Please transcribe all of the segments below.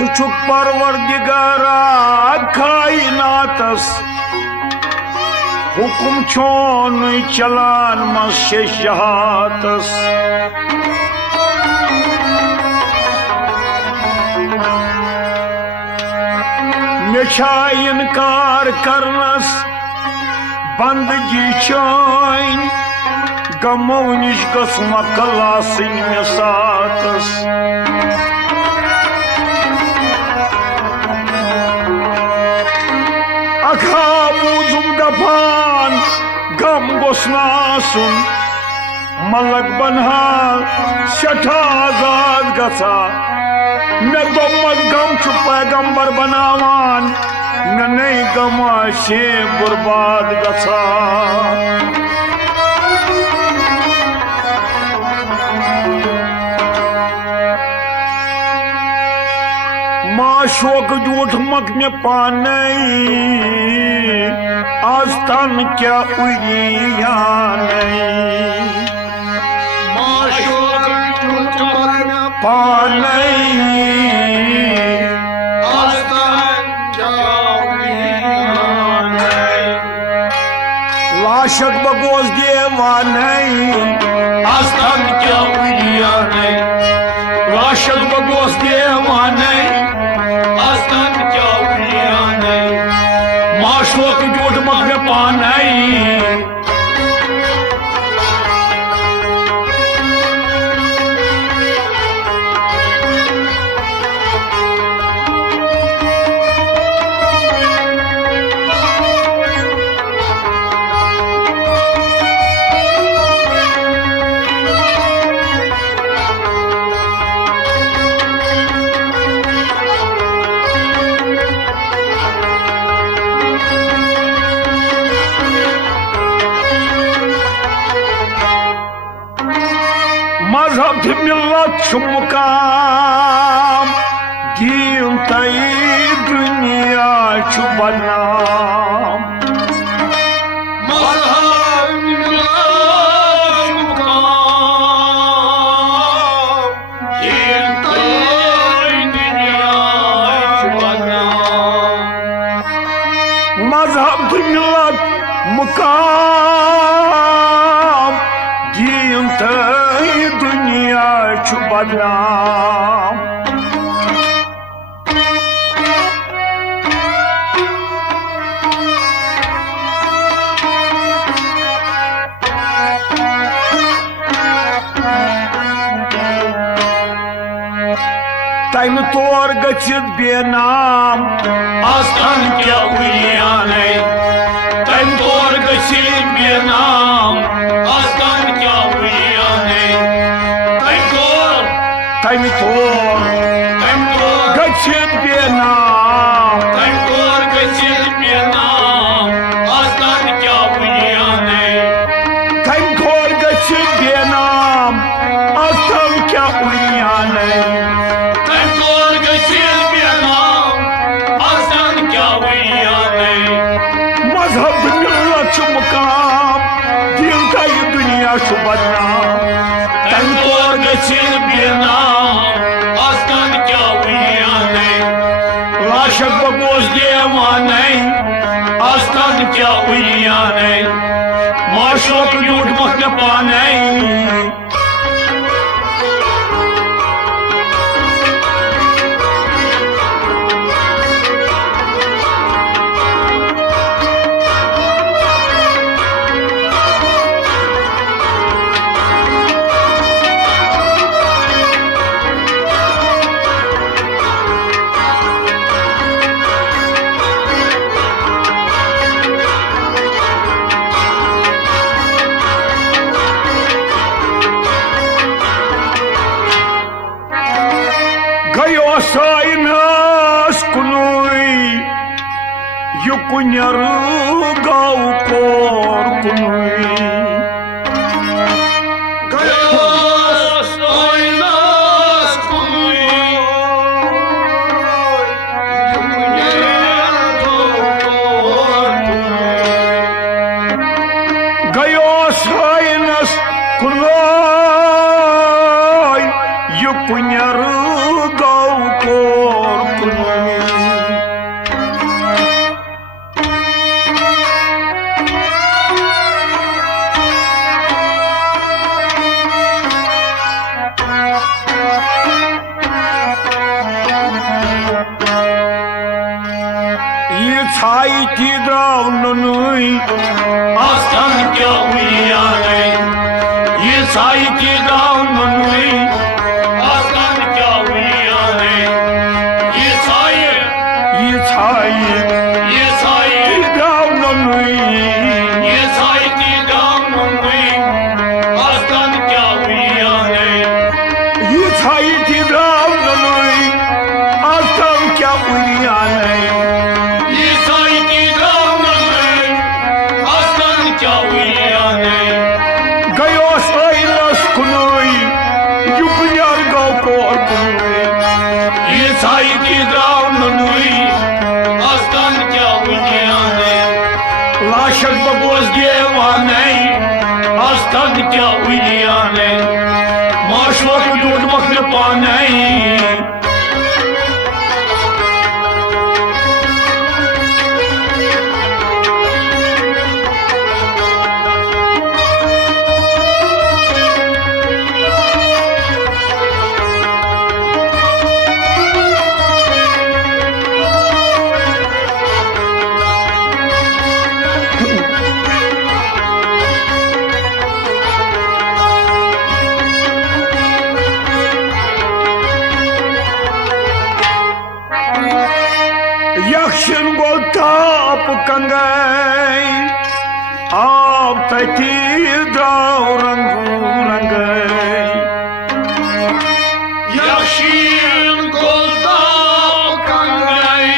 सुचुक परवरदिगारा कायनातस हुकुम छोन चलान मशे शहातस मेछा इनकार करनस बंदगी चान गमो निश गसमा कलासिन में सातस अखा बूजुम दफान गम गोसनासुन मलक बनहा शठा आजाद गसा मे दोमत गम छु पैगंबर बनावान मे नहीं गमा शे बर्बाद गसा शोक जूठ मक में पाने आज तन क्या उड़िया नहीं शोक जूठ मक में पाने आज तन क्या उड़िया नहीं लाशक बगोज देवा नहीं आज तन क्या उड़िया नहीं लाशक बगोज देवा नहीं शोक जूठ मक में पाने मजहब मिल्लत मुकाम दीन तई दुनिया बनाम मजहब मिल्लत मुकाम दीन तई दुनिया बनाम मजहब मिल्लत मुकाम दीन तई दुनिया बदनाम तम तोर गचित बेनाम आस्थान क्या उड़िया नहीं तम तोर गचित बेनाम आस्थान क्या उड़िया नहीं तम तोर गचित बेनाम आस्थान क्या उड़िया नहीं तम तोर गचित बेनाम आस्थान क्या उड़िया नहीं मजहब मिल्लत मुकाम दीन का ये दुनिया बदनाम तम तोर गचित बेनाम आस्थान क्या उड़िया नहीं लाशक बगोज देवा नहीं आस्थान क्या उड़िया नहीं माशोक जूठ मक में पाने साइनस कुनुई युकुन्यर गाँव कोर कुनुई गयो साइनस कुनुई युकुन्यर गाँव कोर छाई थी द्रावननुई आस्थान क्या उलिया है ये छाई थी द्रावननुई आस्थान क्या उलिया है ये छाई थी द्रावननुई ये छाई थी द्रावननुई आस्थान क्या उलिया है ये छाई थी द्रावननुई आस्थान क्या उलिया है लाशक बगोस देवाने आस्थान क्या उलियाने माशवक दूध मखन पाने यक्षन गोल्ताप कंगई आप तती द्राव रंगू रंगई यक्षन गोल्ताप कंगई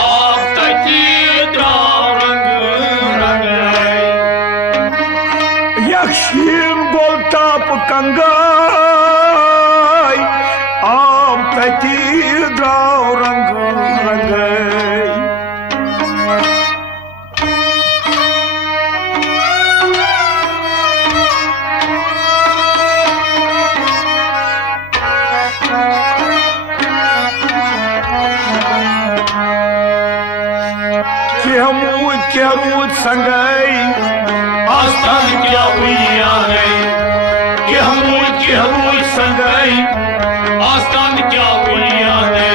आप तती द्राव रंगू रंगई यक्षन गोल्ताप कंगई आप तती द्राव रंग रंगई केहमूद संगई आस्थान क्या उलिया है केहमूद संगई आस्थान क्या उलिया है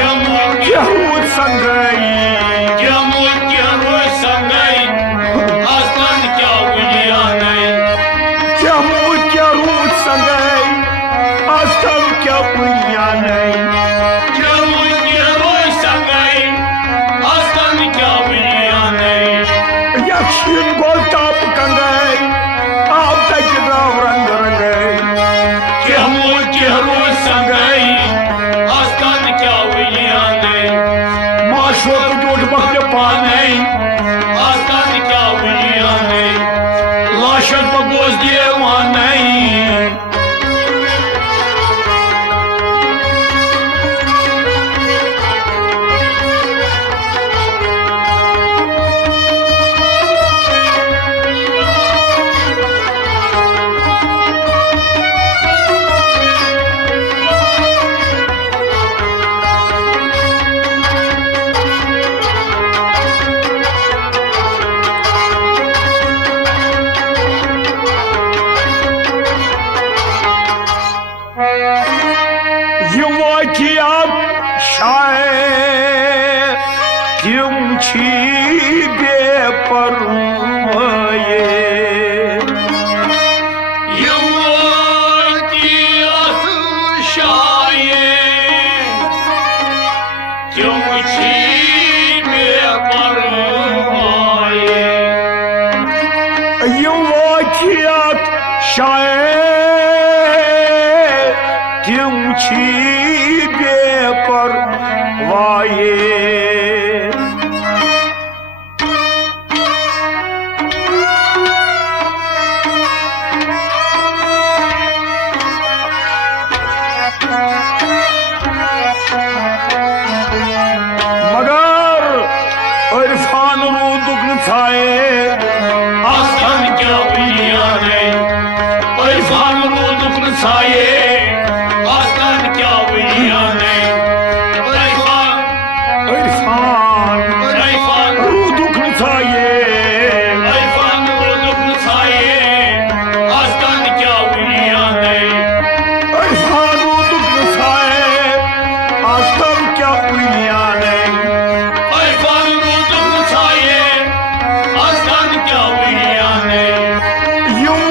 केहमूद संगई आस्थान क्या उलिया है केहमूद संगई आस्थान क्या उलिया है आस्थान क्या उलिया है यक्षिन गोल्ताप कंगई आप तक द्राव रंग रंगई केहमूद संगई आस्थान क्या उलिया है माशवक दूध मखन पाने आस्थान क्या उलिया है लाशक बगोस देवाने तिम बेपरवाये शाये तिम बेपरवाये शाये तिम बेपरवाये मगर इरफान रूदुक छाए आस्थान क्या उलिया है इरफान रूदुक छाए आस्थान क्या उलिया है इरफान रूदुक छाए आस्थान क्या उलिया है इरफान रूदुक छाए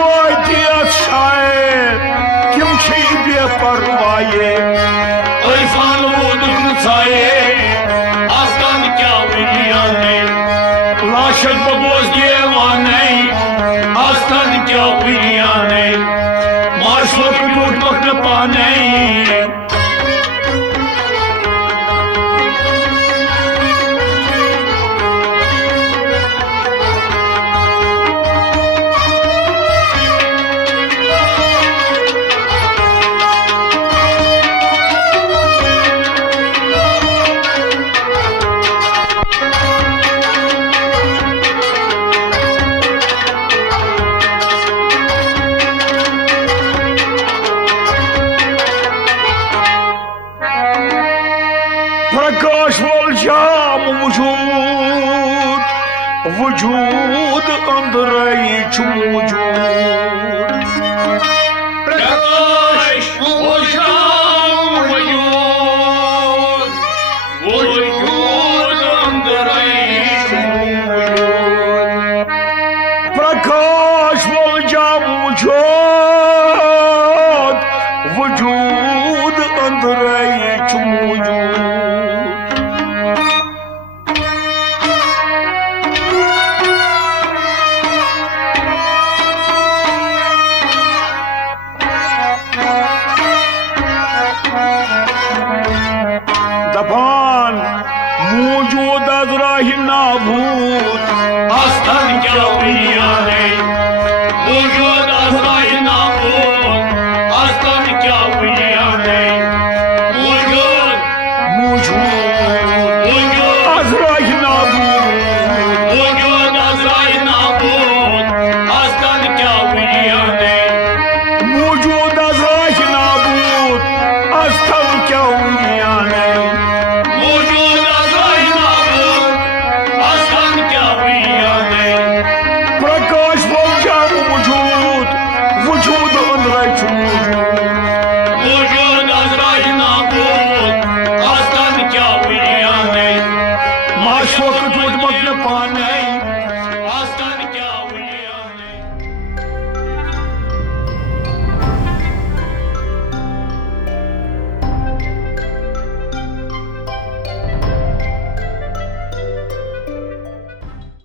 वायतियत शायर किम छी बेपरवाये ऐसान वोदुक नचाये आस्तान क्या विलियाने लाशक बगोस देवाने आस्तान क्या विलियाने माशवक टूट मखन पाने प्रकाश वोल जाम वजूद वजूद अंदर मौजूद प्रकाश वोल जाम वजूद वजूद अंदर मौजूद प्रकाश वोल जाम वजूद वजूद